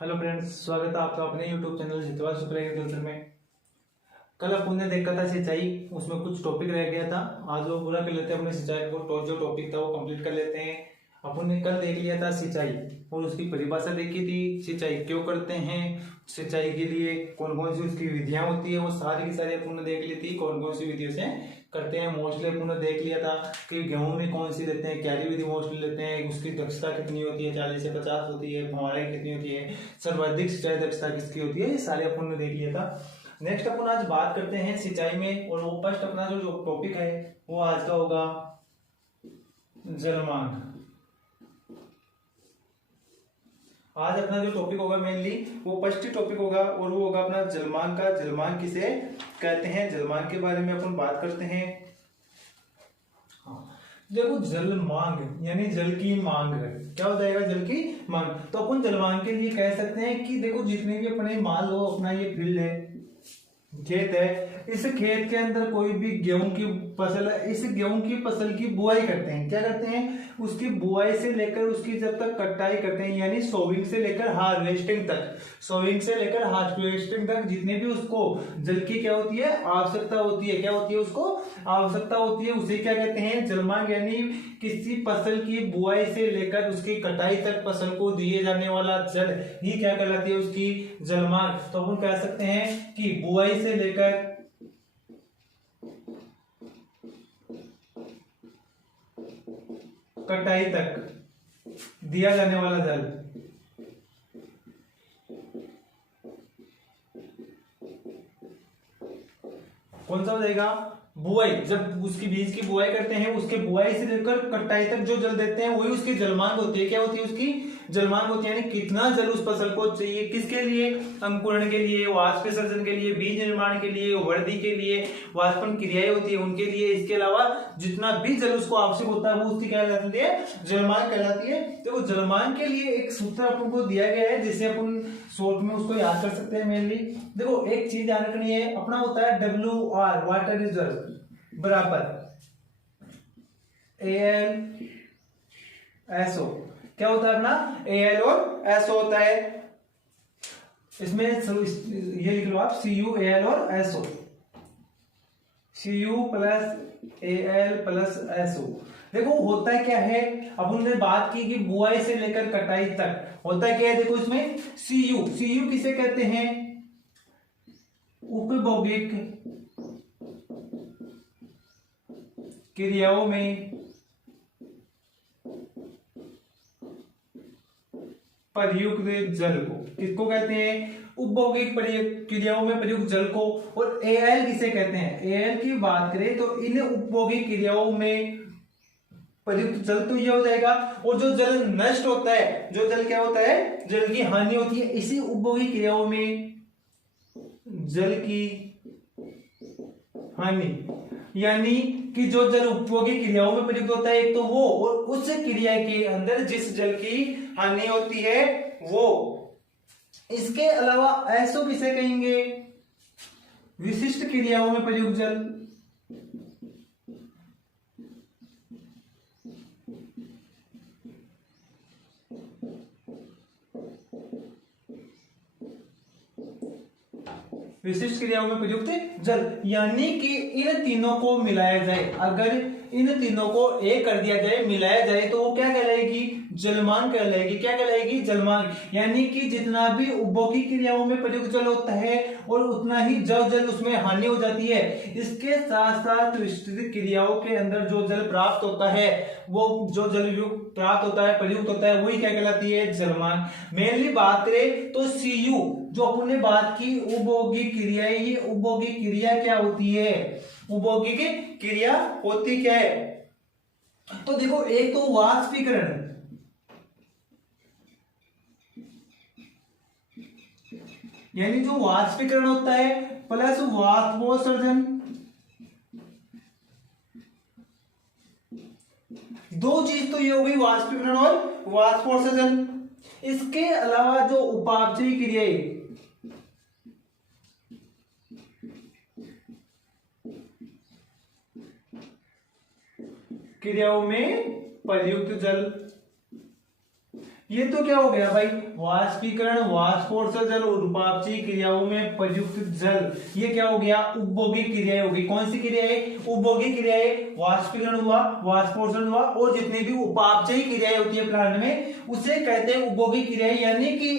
Hello friends, स्वागत है आपका अपने यूट्यूब चैनल जितवा सुपर एग्रीकल्चर में। कल अपन ने देखा था सिंचाई, उसमें कुछ टॉपिक रह गया था। आज वो पूरा कर लेते हैं अपने सिंचाई को, जो टॉपिक था वो कंप्लीट कर लेते हैं। अपन ने कल देख लिया था सिंचाई और उसकी परिभाषा देखी थी, सिंचाई क्यों करते हैं, सिंचाई के लिए कौन कौन सी उसकी विधियां होती है, वो सारी की सारी अपन ने देख ली थी। कौन कौन सी विधियों से करते हैं मोस्टली अपन ने देख लिया था कि गेहूं में कौन सी लेते हैं, क्यारी विधि मोस्टली लेते हैं, उसकी दक्षता कितनी होती है, 40 से 50 होती है, फुहारे कितनी होती है, सर्वाधिक सिंचाई दक्षता किसकी होती है, ये सारे अपन ने देख लिया था। नेक्स्ट अपन आज बात करते हैं सिंचाई में, और वो फर्स्ट अपना जो टॉपिक है वो आज का होगा जलमांग। आज अपना जो टॉपिक होगा मेनली वो फर्स्ट टॉपिक होगा और वो होगा अपना जलमांग का। जलमांग किसे कहते हैं, जलमांग के बारे में अपन बात करते हैं। देखो, जल मांग यानी जल की मांग है। क्या हो जाएगा, जल की मांग। तो अपन जलमांग के लिए कह सकते हैं कि देखो, जितने भी अपने मान लो अपना ये फील्ड है, खेत है, इस खेत के अंदर कोई भी गेहूं की फसल है, इस गेहूं की फसल की बुआई करते हैं। क्या करते हैं, उसकी बुआई से लेकर उसकी जब तक कटाई करते हैं, यानी सोविंग से लेकर हार्वेस्टिंग तक, सोविंग से लेकर हार्वेस्टिंग तक जितने भी उसको जल की क्या होती है, आवश्यकता होती है। क्या होती है, उसको आवश्यकता होती है, उसे क्या कहते हैं, जलमांग। यानी किसी फसल की बुआई से लेकर उसकी कटाई तक फसल को दिए जाने वाला जल ही क्या कहलाती है, उसकी जलमांग। तो अपन कह सकते हैं कि बुआई से लेकर कटाई तक दिया जाने वाला जल कौन सा हो जाएगा, बुआई। जब उसकी बीज की बुआई करते हैं, उसके बुआई से लेकर कटाई तक जो जल देते हैं वही उसकी जलमांग होती है। क्या होती है, उसकी जलमांग होती है। यानी कितना जल उस फसल को चाहिए, किसके लिए, अंकुरण के लिए, वाष्प विसर्जन के लिए, बीज निर्माण के लिए, वृद्धि के लिए, वाष्पन क्रियाएं होती है उनके लिए। इसके अलावा जितना भी जल उसको आवश्यक होता है वो उसकी क्या कहलाती है, जलमांग कहलाती है। तो जलमांग के लिए एक सूत्र अपन को दिया गया है, जिसे अपन शॉर्ट में उसको याद कर सकते हैं मेनली। देखो, एक चीज याद रखनी है, अपना होता है WR वाटर रिजर्व बराबर AlSO। क्या होता है अपना, Al और SO होता है। इसमें ये लिख लो आप, CuAl और SO, Cu plus Al plus SO। देखो होता है क्या है, अपन ने बात की कि बुआई से लेकर कटाई तक होता है क्या है। देखो इसमें Cu किसे कहते हैं, उपभोगिक क्रियाओं में प्रयुक्त जल को किसको कहते हैं, उपभोगिक क्रियाओं में प्रयुक्त जल को। और Al किसे कहते हैं, Al की बात करें तो इन उपभोगिक क्रियाओं में प्रयुक्त जल तो ये हो जाएगा। और जो जल नष्ट होता है, जो जल क्या होता है, जल की हानि होती है, इसी उपभोगिक क्रियाओं में जल की हानि। यानी कि जो जल उपभोगी क्रियाओं में प्रयुक्त होता है एक तो वो, और उस क्रिया के अंदर जिस जल की हानि होती है वो। इसके अलावा ऐसो किसे कहेंगे, विशिष्ट क्रियाओं में प्रयुक्त जल। विशिष्ट क्रियाओं में प्रयुक्त जल, यानी कि इन तीनों को मिलाया जाए, अगर इन तीनों को एक कर दिया जाए, मिलाया जाए, तो वो क्या कहलाएगी, जलमांग कहलाएगी। क्या कहलाएगी, जलमांग। यानी कि जितना भी उपभोगी क्रियाओं में प्रयुक्त जल होता है और उतना ही जो जल उसमें हानि हो जाती है, इसके साथ साथ विस्तृत क्रियाओं के अंदर जो जल प्राप्त होता है, वो जो जल प्राप्त होता है, प्रयुक्त होता है, वही क्या कहलाती है, जलमांग। मेनली बात करें तो Cu जो अपन ने बात की, उपभोगी क्रिया, ये उपभोगी क्रिया क्या होती है, उपभोगी की क्रिया होती क्या है। तो देखो, एक तो वाष्पीकरण, यानी जो वाष्पीकरण होता है, प्लस वाष्पोत्सर्जन। दो चीज तो ये हो गई, वाष्पीकरण और वाष्पोत्सर्जन। इसके अलावा जो उपापचयी क्रियाएं, क्रियाओं में प्रयुक्त जल, ये तो क्या हो गया भाई, वाष्पीकरण, वाष्पोत्सर्जन और उपापचयी क्रियाओं में प्रयुक्त जल, ये क्या हो गया, उपभोगी क्रियाएं होगी। कौन सी क्रियाएं, उपभोगी क्रियाएं, वाष्पीकरण हुआ, वाष्पोत्सर्जन हुआ और जितनी भी उपापचयी क्रियाएं होती है प्लांट में उसे कहते हैं उपभोगी क्रियाएं। यानी कि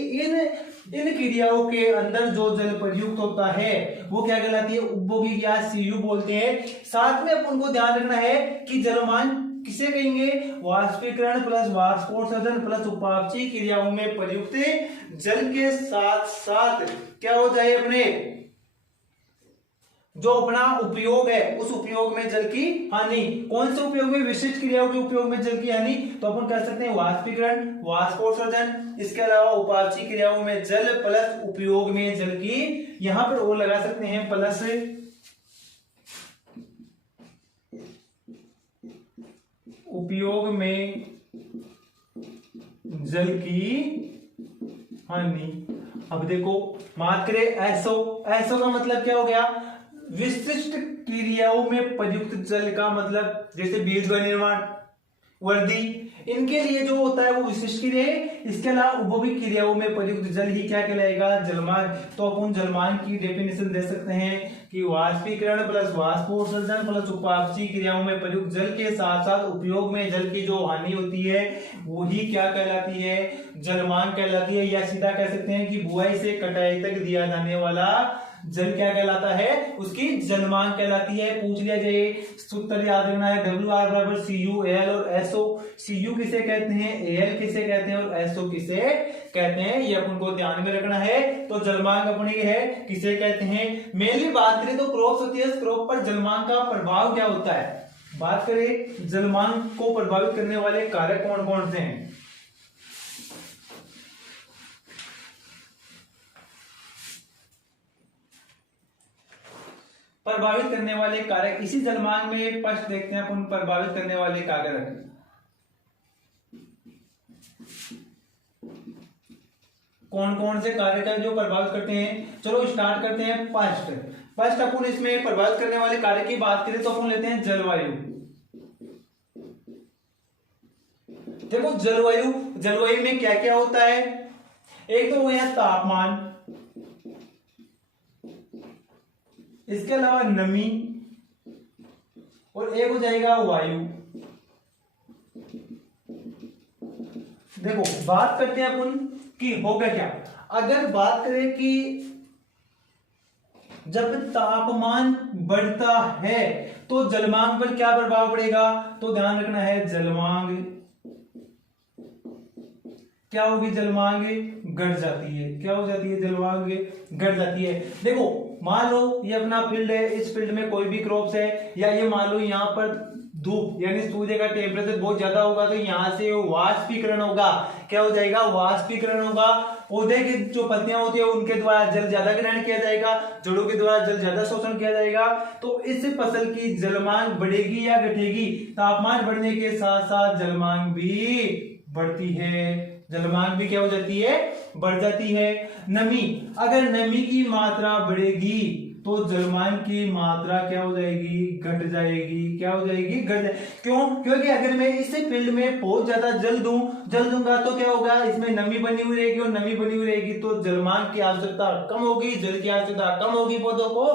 इन क्रियाओं के अंदर जो जल प्रयुक्त होता है वो क्या कहलाती है, उपभोगी या सीयू बोलते हैं। साथ में अपन को ध्यान रखना है कि जलमान किसे कहेंगे, वाष्पीकरण प्लस वाष्पोत्सर्जन प्लस उपापचयी क्रियाओं में प्रयुक्त जल के साथ साथ क्या हो जाए, अपने जो अपना उपयोग है उस उपयोग में जल की हानि। कौन से उपयोग में, विशिष्ट क्रियाओं के उपयोग में जल की हानि, तो अपन कह सकते हैं वाष्पीकरण, वाष्पोत्सर्जन, इसके अलावा उपापचयी क्रियाओं में जल प्लस उपयोग में जल की, यहां पर वो लगा सकते हैं प्लस उपयोग में जल की हानि। अब देखो बात करें एसओ, एसओ का मतलब क्या हो गया, विशिष्ट क्रियाओं में प्रयुक्त जल का मतलब जैसे बीज का निर्माण, वर्दी, इनके लिए जो होता है वो विशिष्ट क्रिया है। इसके अलावा उपभोगी क्रियाओं में प्रयुक्त जल ही क्या कहलाएगा, जलमान। तो अपन जलमान की डेफिनेशन दे सकते हैं कि वाष्पीकरण प्लस वाष्पोत्सर्जन प्लस उपापचयी क्रियाओं में प्रयुक्त जल के साथ साथ उपयोग में जल की जो हानि होती है वही क्या कहलाती है, जलमान कहलाती है। या सीधा कह सकते हैं कि बुआई से कटाई तक दिया जाने वाला जल क्या कहलाता है, उसकी जलमान कहलाती है। पूछ लिया जाए, सूत्र याद रखना है, WR बराबर CU AL और SO। CU किसे कहते हैं, AL किसे कहते हैं और SO किसे कहते हैं, ये अपन को ध्यान में रखना है। तो जलमान अपनी है किसे कहते हैं। मेनली बात करें तो क्रॉप्स होती है, क्रॉप पर जलमान का प्रभाव क्या होता है। बात करें जलमान को प्रभावित करने वाले कारक कौन कौन से हैं। प्रभावित करने वाले कारक इसी जलमान में फर्स्ट देखते हैं अपन, प्रभावित करने वाले कारक कौन कौन से कारक हैं जो प्रभावित करते हैं। चलो स्टार्ट करते हैं। फर्स्ट अपन इसमें प्रभावित करने वाले कारक की बात करें तो अपन लेते हैं जलवायु। देखो जलवायु में क्या क्या होता है, एक तो वो है तापमान, इसके अलावा नमी और एक हो जाएगा वायु। देखो बात करते हैं अपन कि होगा क्या। अगर बात करें कि जब तापमान बढ़ता है तो जलमांग पर क्या प्रभाव पड़ेगा, तो ध्यान रखना है जलमांग क्या होगी, जलमांग घट जाती है। क्या हो जाती है, जलमांग घट जाती है। देखो मान लो ये अपना फील्ड है, इस फील्ड में कोई भी क्रॉप्स है, या ये मान लो यहाँ पर धूप यानी सूर्य का टेम्परेचर बहुत ज्यादा होगा तो यहाँ से वाष्पीकरण होगा। क्या हो जाएगा, वाष्पीकरण होगा। पौधे की जो पत्तियां होती है उनके द्वारा जल ज्यादा ग्रहण किया जाएगा, जड़ों के द्वारा जल ज्यादा शोषण किया जाएगा। तो इस फसल की जलमांग बढ़ेगी या घटेगी, तापमान बढ़ने के साथ साथ जलमांग भी बढ़ती है। जलमांग भी क्या हो जाती है, बढ़ जाती है। नमी, अगर नमी की मात्रा बढ़ेगी तो जलमांग की मात्रा क्या हो जाएगी, घट जाएगी। क्या हो जाएगी, घट जाएगी। क्यों, क्योंकि अगर मैं इस फील्ड में बहुत ज्यादा जल दूंगा तो क्या होगा, इसमें नमी बनी हुई रहेगी और नमी बनी हुई रहेगी तो जलमांग की आवश्यकता कम होगी, जल की आवश्यकता कम होगी पौधों को,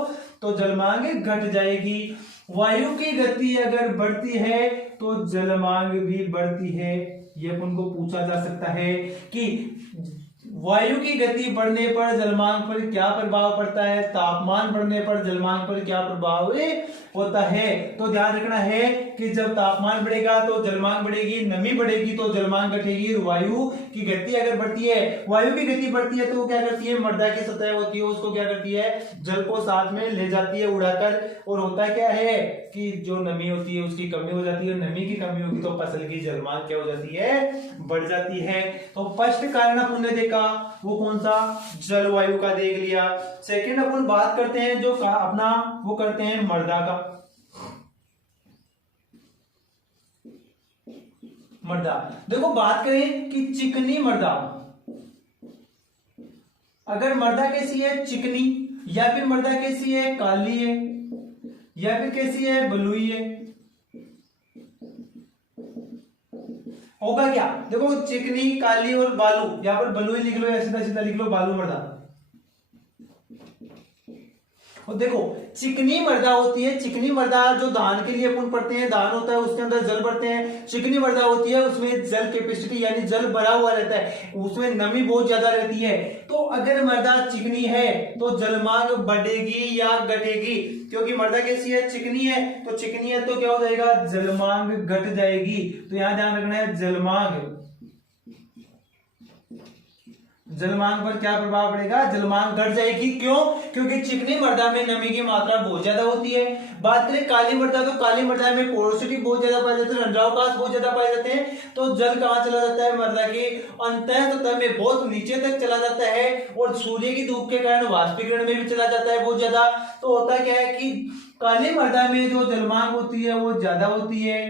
तो जलमांग घट जाएगी। वायु की गति अगर बढ़ती है तो जलमांग भी बढ़ती है। ये अपन को पूछा जा सकता है कि वायु की गति बढ़ने पर जलमांग पर क्या प्रभाव पड़ता है, तापमान बढ़ने पर जलमांग पर क्या प्रभाव होता है। तो ध्यान रखना है कि जब तापमान बढ़ेगा तो जलमांग बढ़ेगी, नमी बढ़ेगी तो जलमांग घटेगी। वायु की गति अगर बढ़ती है, वायु की गति बढ़ती है तो वो क्या करती है, मृदा की सतह होती है उसको क्या करती है, जल को साथ में ले जाती है उड़ाकर। और होता क्या है कि जो नमी होती है उसकी कमी हो जाती है, नमी की कमी होगी तो फसल की जलमांग क्या हो जाती है, बढ़ जाती है। तो फर्स्ट कारण अपन ने देखा वो कौन सा, जलवायु का देख लिया। सेकंड अपन बात करते हैं जो अपना वो करते हैं मृदा का। मृदा, देखो बात करें कि चिकनी मृदा, अगर मृदा कैसी है, चिकनी, या फिर मृदा कैसी है, काली है, या फिर कैसी है, बलुई है। होगा क्या, देखो चिकनी, काली और बालू, यहाँ पर बलुई लिख लो या सीधा सीधा लिख लो बालू मृदा। और देखो चिकनी मृदा होती है, चिकनी मृदा जो धान के लिए अपन पढ़ते हैं, धान होता है उसके अंदर जल भरते हैं, चिकनी मृदा होती है उसमें जल कैपेसिटी यानी जल भरा हुआ रहता है, उसमें नमी बहुत ज्यादा रहती है। तो अगर मृदा चिकनी है तो जलमांग बढ़ेगी या घटेगी, क्योंकि मृदा कैसी है, चिकनी है, तो चिकनी है तो क्या हो जाएगा, जलमांग घट जाएगी। तो यहां ध्यान रखना है जलमांग, जलमांग पर क्या प्रभाव पड़ेगा, जलमांग घट जाएगी। क्यों, क्योंकि चिकनी मृदा में नमी की मात्रा बहुत ज्यादा होती है। बात करें काली मृदा, तो काली मृदा में पोरोसिटी बहुत ज्यादा पाए जाते हैं, रंध्रावकाश बहुत ज्यादा पाए जाते हैं, तो जल कहां चला जाता है, मृदा की अंतः सतह में बहुत नीचे तक चला जाता है, और सूर्य की धूप के कारण वाष्पीकरण में भी चला जाता है बहुत ज्यादा। तो होता क्या है कि काली मृदा में जो जलमांग होती है वो ज्यादा होती है,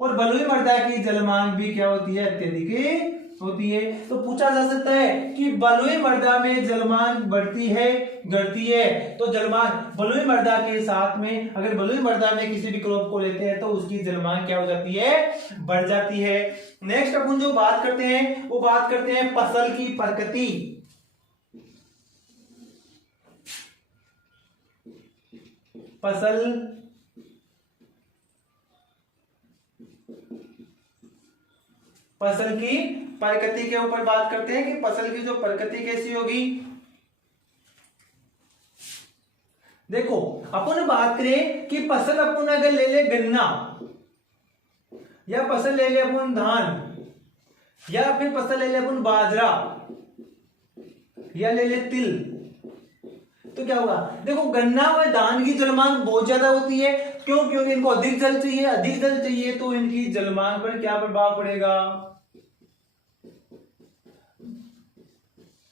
और बलुई मृदा की जलमांग भी क्या होती है, अत्यधिक होती है। तो पूछा जा सकता है कि बलुई मृदा में जलमांग बढ़ती है घटती है, तो जलमांग बलुई मृदा के साथ में, अगर बलुई मृदा में किसी भी क्रॉप को लेते हैं तो उसकी जलमांग क्या हो जाती है, बढ़ जाती है। नेक्स्ट अपन जो बात करते हैं वो बात करते हैं फसल की प्रकृति। फसल की प्रकृति के ऊपर बात करते हैं कि फसल की जो प्रकृति कैसी होगी। देखो अपन बात करें कि फसल अपन अगर ले ले गन्ना, या फसल ले ले अपन धान, या फिर फसल ले ले अपन बाजरा, या ले ले तिल, तो क्या होगा, देखो गन्ना व धान की जलमांग बहुत ज्यादा होती है। क्यों, क्योंकि इनको अधिक जल चाहिए, अधिक जल चाहिए तो इनकी जलमांग पर क्या प्रभाव पड़ेगा,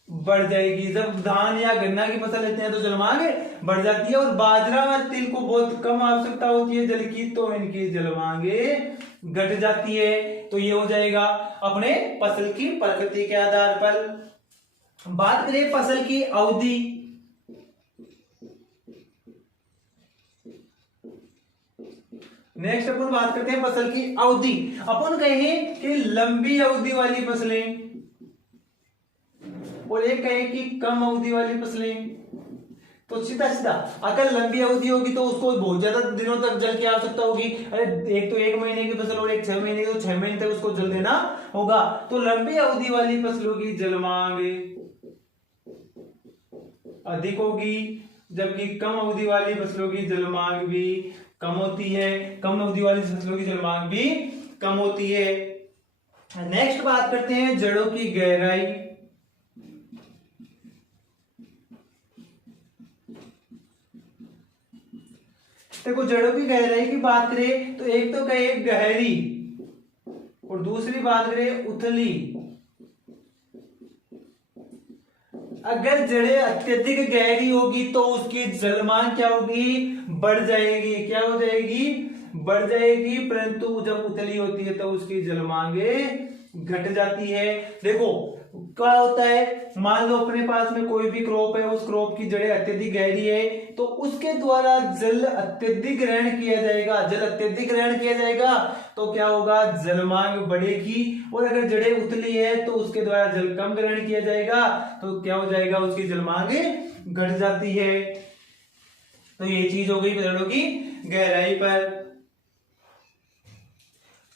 बढ़ जाएगी। जब धान या गन्ना की फसल लेते हैं तो जलमांग बढ़ जाती है, और बाजरा व तिल को बहुत कम आवश्यकता होती है जल की, तो इनकी जलमांगे घट जाती है। तो ये हो जाएगा अपने फसल की प्रकृति के आधार पर। बात करें फसल की अवधि, नेक्स्ट अपन बात करते हैं फसल की अवधि। अपन कहें कि लंबी अवधि वाली फसलें, और एक कहें कि कम अवधि वाली फसलें। तो सीधा सीधा अगर लंबी अवधि होगी तो उसको बहुत ज्यादा दिनों तक जल की आवश्यकता होगी। अरे एक तो 1 महीने की फसल और एक 6 महीने की, तो 6 महीने तक उसको जल देना होगा। तो लंबी अवधि वाली फसलों की जलमांग अधिक होगी, जबकि कम अवधि वाली फसलों की जलमांग भी कम होती है। कम अवधि वाली फसलों की जलमांग भी कम होती है। नेक्स्ट बात करते हैं जड़ों की गहराई। देखो जड़ों की गहराई की बात करें तो एक तो कहे गहरी, और दूसरी बात करें उथली। अगर जड़ें अत्यधिक गहरी होगी तो उसकी जलमांग क्या होगी, बढ़ जाएगी। क्या हो जाएगी, बढ़ जाएगी। परंतु जब उथली होती है तो उसकी जलमांगे घट जाती है। देखो क्या होता है, मान लो अपने पास में कोई भी क्रॉप है, उस क्रॉप की जड़ें अत्यधिक गहरी है, तो उसके द्वारा जल अत्यधिक ग्रहण किया जाएगा। जल अत्यधिक ग्रहण किया जाएगा तो क्या होगा, जलमांग बढ़ेगी। और अगर जड़ें उथली है तो उसके द्वारा जल कम ग्रहण किया जाएगा, तो क्या हो जाएगा, उसकी जलमांग घट जाती है। तो ये चीज हो गई जड़ों की गहराई पर।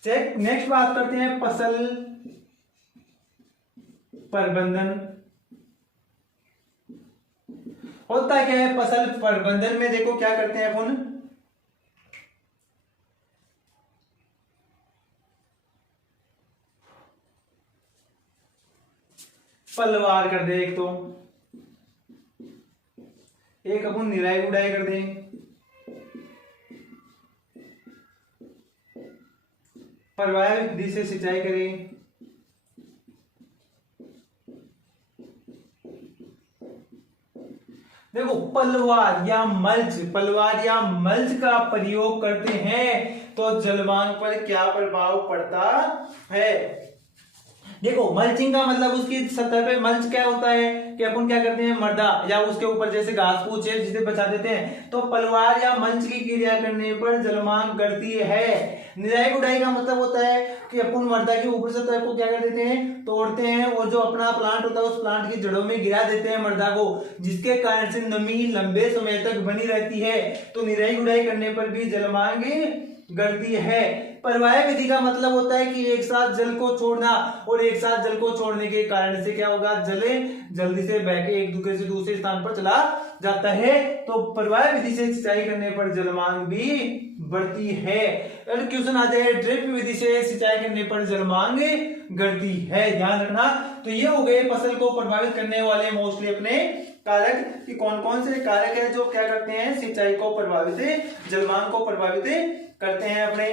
नेक्स्ट बात करते हैं फसल प्रबंधन। होता क्या है फसल प्रबंधन में, देखो क्या करते हैं अपन, पलवार कर दे, एक अपन निराई गुड़ाई कर दें, परवाह विधि से सिंचाई करें, देखो पलवार या मल्च का प्रयोग करते हैं तो जलमांग पर क्या प्रभाव पड़ता है। देखो मल्चिंग का मतलब उसकी सतह पे मल्च क्या होता है कि अपन क्या करते हैं मर्दा या उसके ऊपर जैसे घास फूस है जिसे बचा देते हैं, तो पलवार या मंच की क्रिया करने पर जलमांग बढ़ती है। निराई गुड़ाई का मतलब होता है कि अपन मर्दा के ऊपर सतह को क्या कर देते हैं, तोड़ते हैं और जो अपना प्लांट होता है उस प्लांट की जड़ों में गिरा देते हैं मर्दा को, जिसके कारण से नमी लंबे समय तक बनी रहती है। तो निराई गुड़ाई करने पर भी जलमांग बढ़ती है। परवाह विधि का मतलब होता है कि एक साथ जल को छोड़ना, और एक साथ जल को छोड़ने के कारण से क्या होगा, जले जल्दी से बह के एक दूसरे से दूसरे स्थान पर चला जाता है। तो परवाह विधि से सिंचाई करने पर जलमांग भी बढ़ती है। अगर क्वेश्चन आ जाए ड्रिप विधि से सिंचाई करने पर जलमांग बढ़ती है, ध्यान रखना। तो ये हो गए फसल को प्रभावित करने वाले मोस्टली अपने कारक कि कौन कौन से कारक है जो क्या करते हैं, सिंचाई को प्रभावित, जलमांग को प्रभावित करते हैं अपने।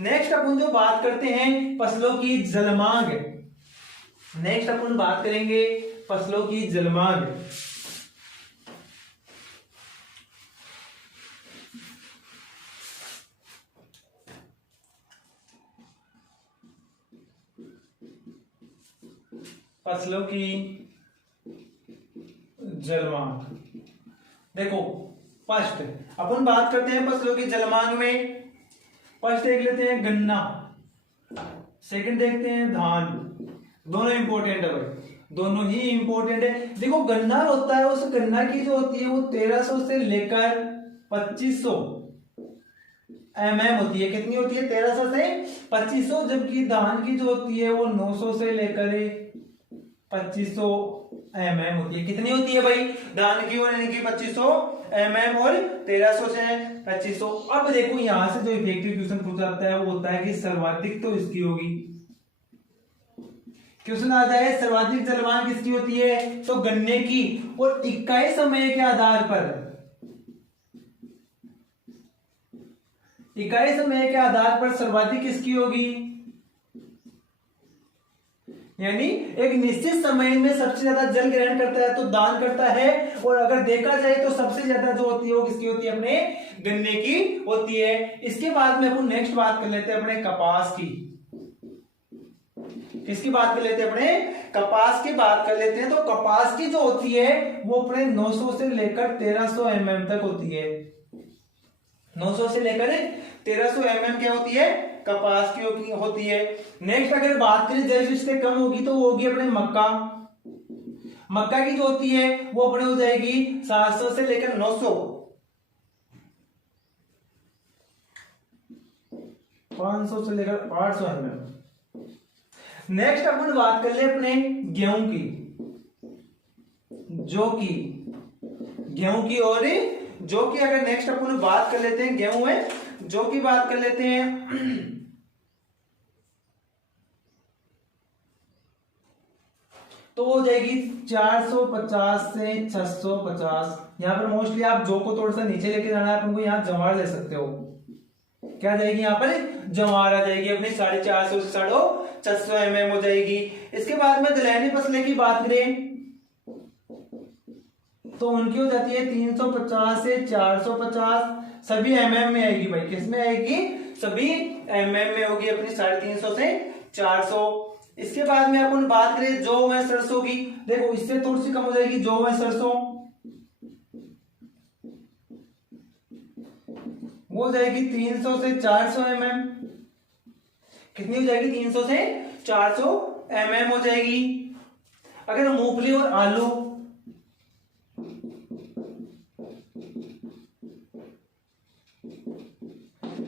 नेक्स्ट अपन जो बात करते हैं फसलों की जलमांग, नेक्स्ट अपन बात करेंगे फसलों की जलमांग। फसलों की जलमांग, देखो फर्स्ट अपन बात करते हैं फसलों की जलमांग में। फर्स्ट देख लेते हैं गन्ना, सेकंड देखते हैं धान। दोनों इंपॉर्टेंट है भाई, दोनों ही इंपॉर्टेंट है। देखो गन्ना होता है, उस गन्ना की जो होती है वो 1300 से लेकर 2500 mm होती है। कितनी होती है, 1300 से 2500। जबकि धान की जो होती है वो 900 से लेकर 2500 mm होती है। कितनी होती है भाई, धान की और इनकी 2500 mm और 1300 से 2500। अब देखो यहां से जो इफेक्टिव क्वेश्चन पूछा जाता है वो होता है कि सर्वाधिक तो इसकी होगी। क्वेश्चन आ जाए सर्वाधिक जलमांग किसकी होती है, तो गन्ने की। और इकाई समय के आधार पर, इकाई समय के आधार पर सर्वाधिक किसकी होगी, यानी एक निश्चित समय में सबसे ज्यादा जल ग्रहण करता है तो दान करता है। और अगर देखा जाए तो सबसे ज्यादा जो होती है वो किसकी होती है, अपने गन्ने की होती है। इसके बाद में अपन नेक्स्ट बात कर लेते हैं अपने कपास की। किसकी बात कर लेते हैं, अपने कपास की बात कर लेते हैं। तो कपास की जो होती है वो अपने 900 से लेकर 1300 mm तक होती है। 900 से लेकर 1300 mm क्या होती है, कपास की होती है। नेक्स्ट अगर बात करें जैसे इससे कम होगी तो वो होगी अपने मक्का। मक्का की जो होती है वो अपने हो जाएगी 700 से लेकर 900, 500 से लेकर 800 mm। नेक्स्ट अपन बात कर ले अपने गेहूं की, जो की गेहूं की और जो की अगर नेक्स्ट अपन बात कर लेते हैं गेहूं है, जो की बात कर लेते हैं तो वो हो जाएगी 450 से 650। यहां पर मोस्टली आप जो को थोड़ा सा नीचे लेके जाना है अपन को, यहाँ जवार ले सकते हो। क्या जाएगी यहाँ पर, जवार आ जाएगी अपनी 450 से 650 mm हो जाएगी। इसके बाद में दलहनी फसलें की बात करें तो उनकी हो जाती है 350 से 450, सभी mm में आएगी भाई। किस में आएगी, सभी mm में होगी अपनी 350 से 400। इसके बाद में अपन बात करें जौ व सरसों की, देखो इससे थोड़ी सी कम हो जाएगी जौ व सरसों, वो जाएगी 300 से 400 mm। कितनी हो जाएगी, 300 से 400 mm हो जाएगी। अगर मूंगफली और आलू,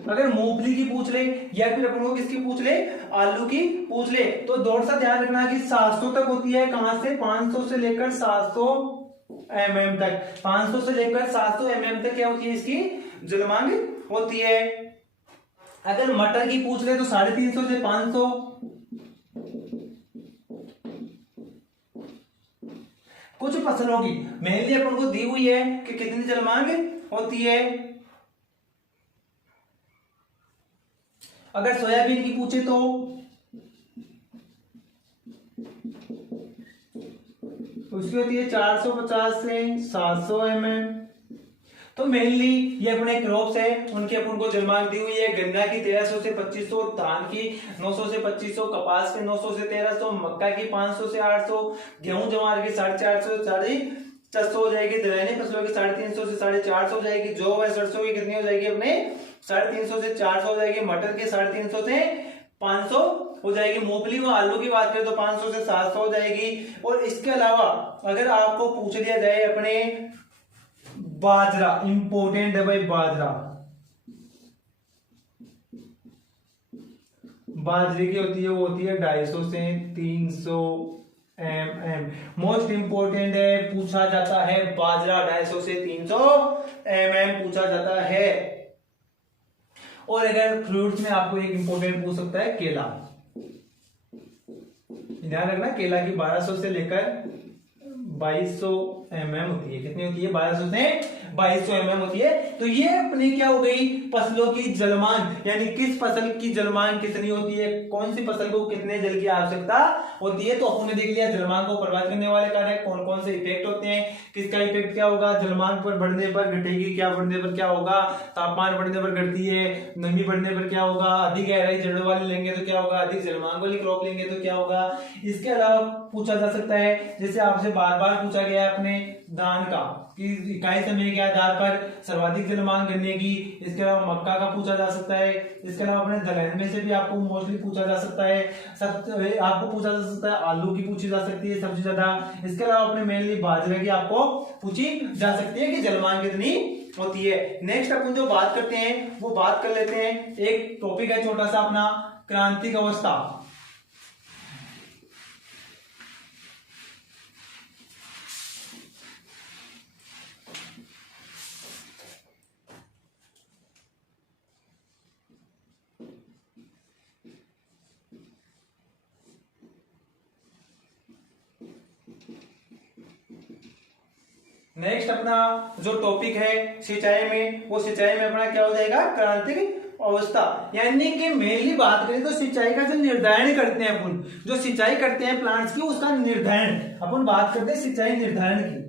अगर मूंगफली की पूछ ले या फिर अपन को किसकी पूछ ले, आलू की पूछ ले, तो थोड़ा सा ध्यान रखना कि 700 तक होती है। कहां से, 500 से लेकर 700 mm तक। 500 से लेकर 700 mm तक क्या होती है, इसकी जलमांग होती है। अगर मटर की पूछ ले तो 350 से 500। कुछ फसलों की मेनली अपन को दी हुई है कि कितनी जलमांग होती है। अगर सोयाबीन की पूछे तो उसकी होती है 450 से 700 mm। तो मेनली ये अपने क्रॉप्स है, उनकी अपन को जलमांग दी हुई है। गन्ना की 1300 से 2500, धान की 900 से 2500, कपास के 900 से 1300, मक्का की 500 से 800, गेहूं जवार की 450 450 हो जाएगी, दलहनी फसलों की 350 से 450 हो जाएगी, जौ व सरसों की कितनी हो जाएगी अपने 350 से 400 हो जाएगी, मटर के 350 से 500 हो जाएगी, मूंगफली व आलू की बात करें तो 500 से 700 हो जाएगी। और इसके अलावा अगर आपको पूछ लिया जाए अपने बाजरा, इंपोर्टेंट है भाई बाजरा, बाजरे की होती है वो होती है 250 से 300 mm। मोस्ट इंपोर्टेंट है, पूछा जाता है बाजरा 250 से 300 mm पूछा जाता है। और अगर फ्रूट्स में आपको एक इंपोर्टेंट पूछ सकता है केला, ध्यान रखना केला की 1200 से लेकर 2200 mm होती है। कितनी होती है? 1200 से 2200 mm होती है। तो ये अपनी क्या हो गई फसलों की जलमांग, यानी किस फसल की जलमांग कितनी होती है, कौन सी फसल को कितने जल की आवश्यकता होती है। तो अपन ने देख लिया जलमांग को प्रभावित करने वाले कारक कौन कौन से इफेक्ट होते हैं, किसका इफेक्ट क्या होगा, जलमांग पर बढ़ने पर घटेगी क्या, बढ़ने पर क्या होगा, तापमान बढ़ने पर घटती है, नमी बढ़ने पर क्या होगा, अधिक गहराई जड़ों वाली लेंगे तो क्या होगा, अधिक जलमांग वाली क्रॉप लेंगे तो क्या होगा। इसके अलावा पूछा जा सकता है, जैसे आपसे बार बार पूछा गया है अपने धान का कि इकाई समय के आधार पर सर्वाधिक जलमांग गन्ने की, इसके अलावा मक्का का पूछा जा सकता है, इसके अलावा अपने दलहन में से भी आपको मोस्टली पूछा जा सकता है, सब आपको पूछा जा सकता है, आलू की पूछी जा सकती है सबसे ज्यादा, इसके अलावा अपने मेनली बाजरे की आपको पूछी जा सकती है कि जलमांग कितनी होती है। नेक्स्ट अपन जो बात करते हैं वो बात कर लेते हैं, एक टॉपिक है छोटा सा अपना क्रांतिक अवस्था। नेक्स्ट अपना जो टॉपिक है सिंचाई में, वो सिंचाई में अपना क्या हो जाएगा क्रांतिक अवस्था। यानी कि मेनली बात करें तो सिंचाई का जो निर्धारण करते हैं अपन, जो सिंचाई करते हैं प्लांट्स की उसका निर्धारण, अपन बात करते हैं सिंचाई निर्धारण की।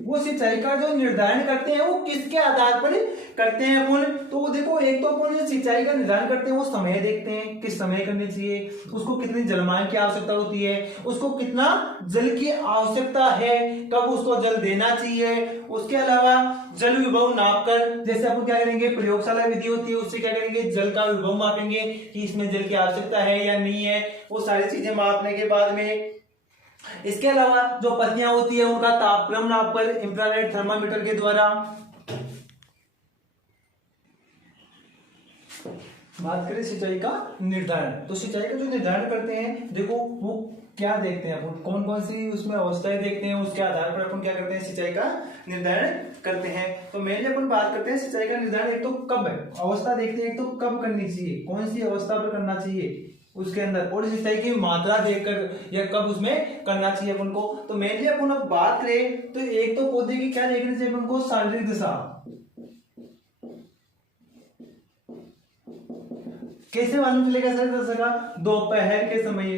वो सिंचाई का जो निर्धारण करते हैं वो किसके आधार पर करते हैं अपन, तो वो देखो एक तो अपन सिंचाई का निर्धारण करते हैं वो समय देखते हैं किस समय करनी चाहिए, उसको कितनी जलमांग की आवश्यकता होती है, उसको कितना जल की आवश्यकता है, कब उसको जल देना चाहिए। उसके अलावा जल विभव नापकर, जैसे अपन क्या करेंगे प्रयोगशाला विधि होती है उससे क्या करेंगे जल का विभव मापेंगे कि इसमें जल की आवश्यकता है या नहीं है, वो सारी चीजें मापने के बाद में। इसके अलावा जो पत्तियां होती है उनका तापक्रम नापकर इंफ्रारेड थर्मामीटर के द्वारा। बात करें सिंचाई का निर्धारण, तो सिंचाई का जो निर्धारण करते हैं देखो वो क्या देखते हैं अपन, कौन कौन सी उसमें अवस्थाएं देखते हैं, उसके आधार पर अपन क्या करते हैं सिंचाई का निर्धारण करते हैं। तो मेनली अपन बात करते हैं सिंचाई का निर्धारण, एक तो कब है अवस्था देखते हैं, एक तो कब करनी चाहिए, कौन सी अवस्था पर करना चाहिए उसके अंदर, और सिंचाई की मात्रा देखकर या कब उसमें करना चाहिए अपन को। तो मेनली अपन अब बात करें तो एक तो पौधे की क्या देखनी चाहिए अपन को शारीरिक दशा, कैसे मालूम चलेगा शारीरिक दशा का, दोपहर के समय,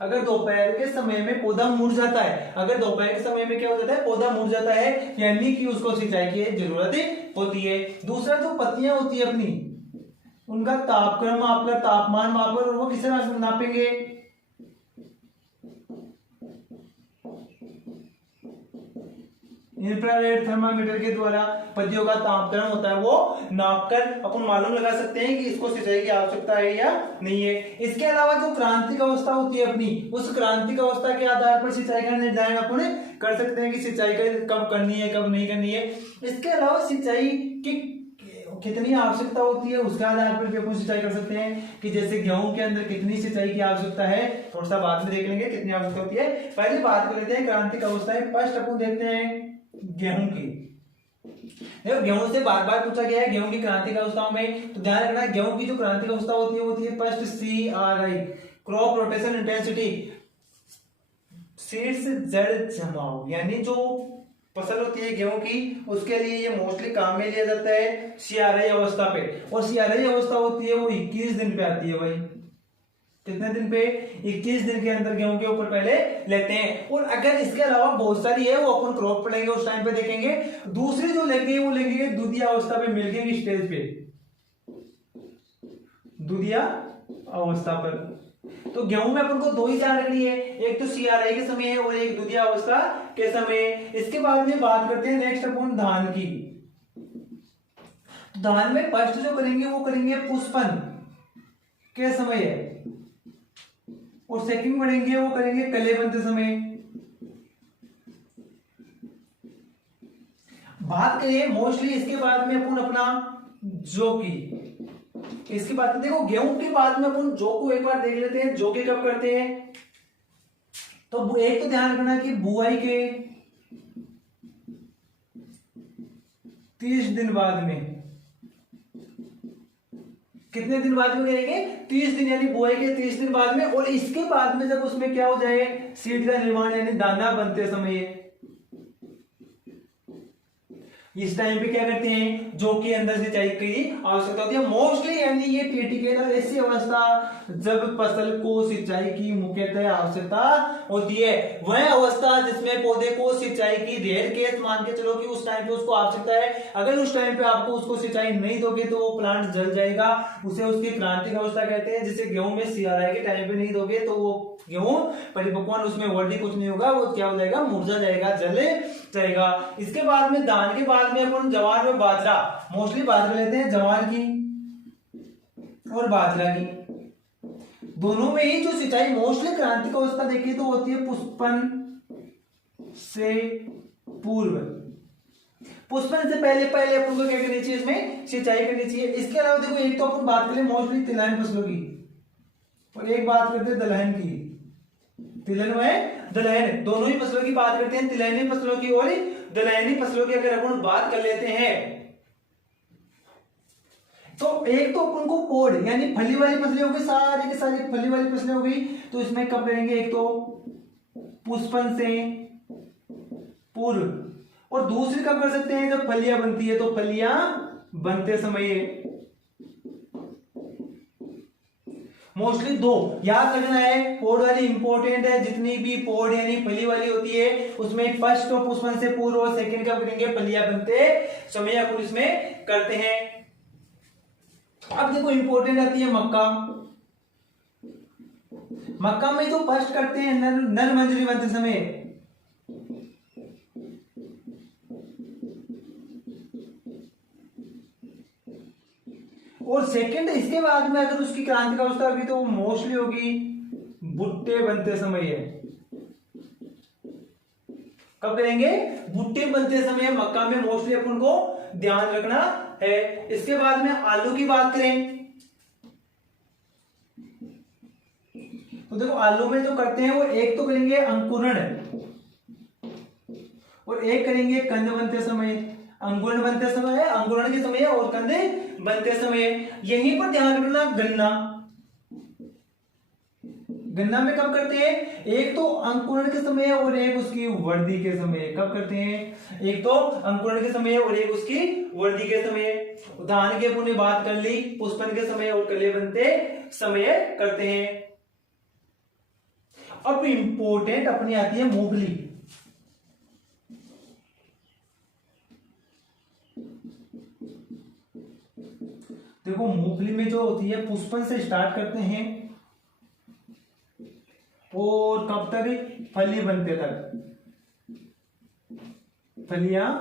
अगर दोपहर के समय में पौधा मुरझाता है, अगर दोपहर के समय में क्या हो जाता है पौधा मुरझाता है यानी कि उसको सिंचाई की जरूरत होती है। दूसरा जो पत्तियां होती है अपनी उनका तापक्रम मापकर, तापमान मापकर, और वो किसे नापेंगे इंफ्रारेड थर्मामीटर के द्वारा। पत्तियों का तापक्रम होता है वो नापकर अपन मालूम लगा सकते हैं कि इसको सिंचाई की आवश्यकता है या नहीं है। इसके अलावा जो क्रांतिक अवस्था होती है अपनी, उस क्रांतिक अवस्था के आधार पर सिंचाई का निर्धारण अपन कर सकते हैं कि सिंचाई कब करनी है कब नहीं करनी है। इसके अलावा सिंचाई की कितनी आवश्यकता होती है उसके आधार पर भी अपन सिंचाई कर सकते हैं कि जैसे गेहूं के अंदर कितनी सिंचाई की आवश्यकता है, थोड़ा सा बाद में देख लेंगे कितनी आवश्यकता होती है। पहले बात कर लेते हैं क्रांतिक अवस्थाएं। फर्स्ट अपन देखते हैं गेहूं की। देखो गेहूं से बार बार पूछा गया है गेहूं की क्रांतिक अवस्थाओं में, तो ध्यान रखना गेहूं की जो क्रांतिक अवस्था होती है first CRI, crop rotation intensity, seeds जड़ जमाव, यानी जो फसल होती है गेहूं की उसके लिए ये मोस्टली काम में लिया जाता है CRI अवस्था पे, और CRI अवस्था होती है वो 21 दिन पे आती है भाई, कितने दिन पे? 21 दिन के अंदर गेहूं के ऊपर पहले लेते हैं। और अगर इसके अलावा बहुत सारी है वो अपन क्रॉप पढ़ेंगे उस टाइम पे देखेंगे। दूसरी जो लेंगे वो लेंगे द्वितीय अवस्था पे, मिल्किंग स्टेज पे, द्वितीय अवस्था पर। तो गेहूं में अपन को दो ही जान रखनी है, एक तो CRI के समय है और एक द्वितीय अवस्था के समय। इसके बाद में बात करते हैं नेक्स्ट अपन धान की। धान में फर्स्ट जो करेंगे वो करेंगे पुष्पन के समय है, और सेकंड पढ़ेंगे वो करेंगे कले बनते समय। बात करें मोस्टली इसके बाद में अपन अपना जौ की, इसकी बात देखो गेहूं के बाद में अपन जौ को एक बार देख लेते हैं। जौ के कब करते हैं? तो एक तो ध्यान रखना कि बुआई के 30 दिन बाद में, कितने दिन बाद में करेंगे? 30 दिन, यानी बुआई के 30 दिन बाद में। और इसके बाद में जब उसमें क्या हो जाए, सीड का निर्माण यानी दाना बनते समय, इस टाइम पे क्या करते हैं, जो कि अंदर सिंचाई की आवश्यकता होती है मोस्टली, यानी ये क्रिटिकल ऐसी अवस्था जब फसल को सिंचाई की मुख्यतः आवश्यकता होती है। वह अवस्था जिसमें पौधे को सिंचाई की रेयर केस मान के चलो कि उस टाइम पे उसको आवश्यकता है। अगर उस टाइम पे आपको उसको सिंचाई नहीं दोगे तो वो प्लांट जल जाएगा, उसे उसकी क्रांतिक अवस्था कहते हैं। जिसे गेहूं में CRI के टाइम पे नहीं दोगे तो वो गेहूं परिपक्वन, उसमें वृद्धि कुछ नहीं होगा, वो क्या हो जाएगा, मुरझा जाएगा, जले जाएगा। इसके बाद में धान के बाद में अपन ज्वार और बाजरा, मोस्टली बाजरा लेते हैं, ज्वार की और बाजरा की, दोनों में ही जो सिंचाई मोस्टली क्रांतिक अवस्था देखिए तो होती है पुष्पन से पूर्व। पुष्पन से पहले पहले अपन को क्या करनी चाहिए, इसमें सिंचाई करनी चाहिए। इसके अलावा देखो एक तो अपन बात करें मोस्टली तिलहन फसलों की, और एक बात करते हैं दलहन की। तिलहन में दलहन दोनों ही फसलों की बात करते हैं, तिलहनी फसलों की और दलहनी फसलों की अगर अपन बात कर लेते हैं तो एक तो अपन को पोड यानी फली वाली फसलें हो गई, सारी की सारी फली वाली फसलें हो गई, तो इसमें कब करेंगे, एक तो पुष्पन से पूर्व, और दूसरी कब कर सकते हैं, जब फलियां बनती है, तो फलियां बनते समय। मोस्टली दो याद रखना है, पोड वाली इंपॉर्टेंट है, जितनी भी पोड यानी फली वाली होती है उसमें फर्स्ट तो पुष्पन से पूर्व और सेकंड कब करेंगे, फलियां बनते समय अपन इसमें करते हैं। अब देखो इंपॉर्टेंट आती है मक्का। मक्का में जो फर्स्ट करते हैं नर मंजरी बनते समय, और सेकंड इसके बाद में अगर उसकी क्रांतिक अवस्था होगी तो वो मोस्टली होगी भुट्टे बनते समय है। कब करेंगे, भुट्टे बनते समय मक्का में मोस्टली अपन को ध्यान रखना है। इसके बाद में आलू की बात करें तो देखो आलू में जो करते हैं वो एक तो करेंगे अंकुरण और एक करेंगे कंद बनते समय। अंकुरण बनते समय है, अंकुरण के समय और कंदे बनते समय। यहीं पर ध्यान रखना गन्ना, गन्ना में कब करते हैं, एक तो अंकुरण के समय और एक उसकी वृद्धि के समय। कब करते हैं, एक तो अंकुरण के समय और एक उसकी वृद्धि के समय। धान के पुण्य बात कर ली, पुष्पन के समय और कले बनते समय करते हैं। अब इंपॉर्टेंट अपनी आती है मूंगफली। देखो मूंगफली में जो होती है पुष्पन से स्टार्ट करते हैं और कब तक, फली बनते तक, फलियां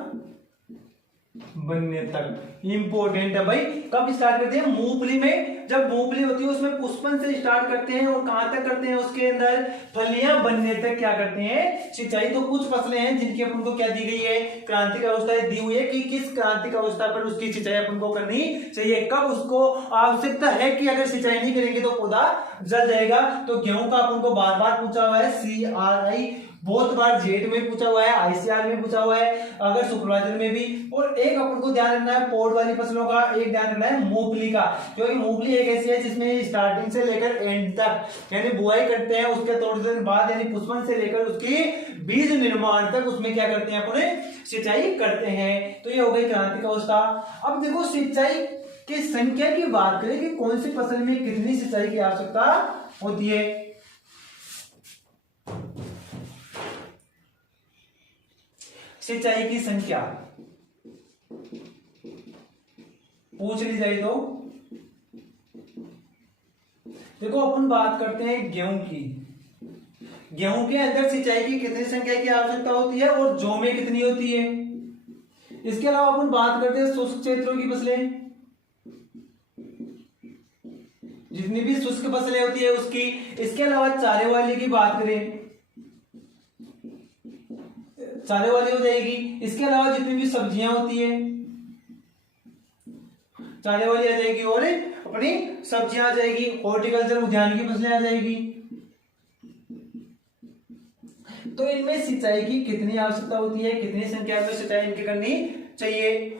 बनने तक। इंपॉर्टेंट है भाई, कब स्टार्ट करते हैं, मूंगफली में। जब मूंगफली होती है उसमें पुष्पन से स्टार्ट करते हैं और कहां तक करते हैं, उसके अंदर फलियां बनने तक क्या करते हैं, सिंचाई। तो कुछ फसलें हैं जिनकी अपन को क्या दी गई है, क्रांतिक अवस्था दी हुई है कि किस क्रांतिक अवस्था पर उसकी सिंचाई अपन को करनी चाहिए, कब उसको आवश्यकता है कि अगर सिंचाई नहीं करेंगे तो पौधा जल जाएगा। तो गेहूं का अपन को बार बार पूछा हुआ है, CRI बहुत बार जेट में पूछा हुआ है, ICR में पूछा हुआ है, अगर सुपरवाइजर में भी। और एक अपन को ध्यान रखना है पोड वाली फसलों का, एक ध्यान रखना है मूंगफली का, क्योंकि मूंगफली एक ऐसी है जिसमें स्टार्टिंग से लेकर एंड तक यानी बुआई करते हैं, उसके थोड़े दिन बाद यानी पुष्पन से लेकर उसकी बीज निर्माण तक उसमें क्या करते हैं, अपने सिंचाई करते हैं। तो ये हो गई क्रांतिक अवस्था। अब देखो सिंचाई की संख्या की बात करें कि कौन सी फसल में कितनी सिंचाई की आवश्यकता होती है। सिंचाई की संख्या पूछ ली जाए तो देखो अपन बात करते हैं गेहूं की। गेहूं के अंदर सिंचाई की कितनी संख्या की आवश्यकता होती है और जौ में कितनी होती है। इसके अलावा अपन बात करते हैं शुष्क क्षेत्रों की फसलें, जितनी भी शुष्क फसलें होती है उसकी। इसके अलावा चारे वाली की बात करें, चारे वाली हो जाएगी। इसके अलावा जितनी भी सब्जियां होती है चारे वाली आ जाएगी, और अपनी सब्जियां आ जाएगी, हॉर्टिकल्चर उद्यान की फसलें आ जाएगी। तो इनमें सिंचाई की कितनी आवश्यकता होती है, कितनी संख्या में सिंचाई इनकी करनी चाहिए।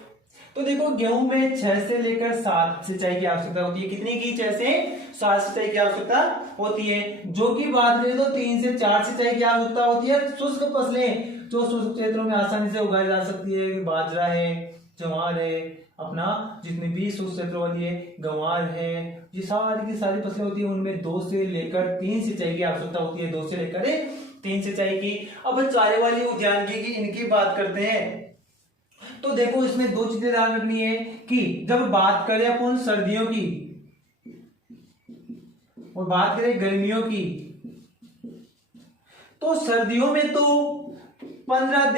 तो देखो गेहूं में 6 से लेकर 7 सिंचाई की आवश्यकता होती है। कितनी की? 6 से 7 सिंचाई की आवश्यकता होती है। जो की बात करें तो 3 से 4 सिंचाई की आवश्यकता होती है। शुष्क फसलें जो शुष्क क्षेत्रों में आसानी से उगाई जा सकती है, बाजरा है, ज्वार है, अपना जितनी भी शुष्क क्षेत्रों वाली है, गंवार है, ये सारी की सारी फसलें होती है, उनमें 2 से लेकर 3 सिंचाई की आवश्यकता होती है। 2 से लेकर 3 सिंचाई की। अब चारे वाली उद्यानिकी की इनकी बात करते हैं। तो देखो इसमें 2 चीजें ध्यान रखनी है कि जब बात करें अपन सर्दियों की और बात करें गर्मियों की, तो सर्दियों में तो 15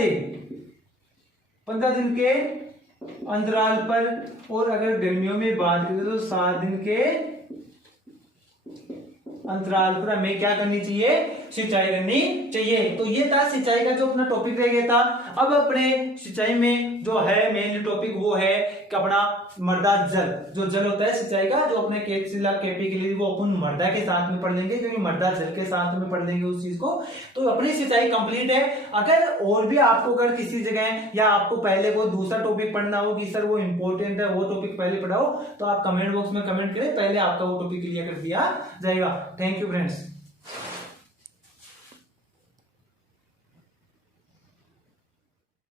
दिन के अंतराल पर, और अगर गर्मियों में बात करें तो 7 दिन के अंतराल पर हमें क्या करनी चाहिए? सिंचाई करनी चाहिए। तो ये था सिंचाई का जो अपना टॉपिक रह गया था। अब अपने सिंचाई में जो है मेन टॉपिक वो है कि अपना मृदा जल, जो जल होता है सिंचाई का, जो अपने केपी के लिए वो अपन मृदा के साथ में पढ़ लेंगे, क्योंकि मृदा जल के साथ में पढ़ लेंगे उस चीज को। तो अपनी सिंचाई कंप्लीट है। अगर और भी आपको अगर किसी जगह या आपको पहले कोई दूसरा टॉपिक पढ़ना हो कि सर वो इंपॉर्टेंट है, वो टॉपिक पहले पढ़ाओ, तो आप कमेंट बॉक्स में कमेंट करें, पहले आपका वो टॉपिक क्लियर कर दिया जाएगा। Thank you friends.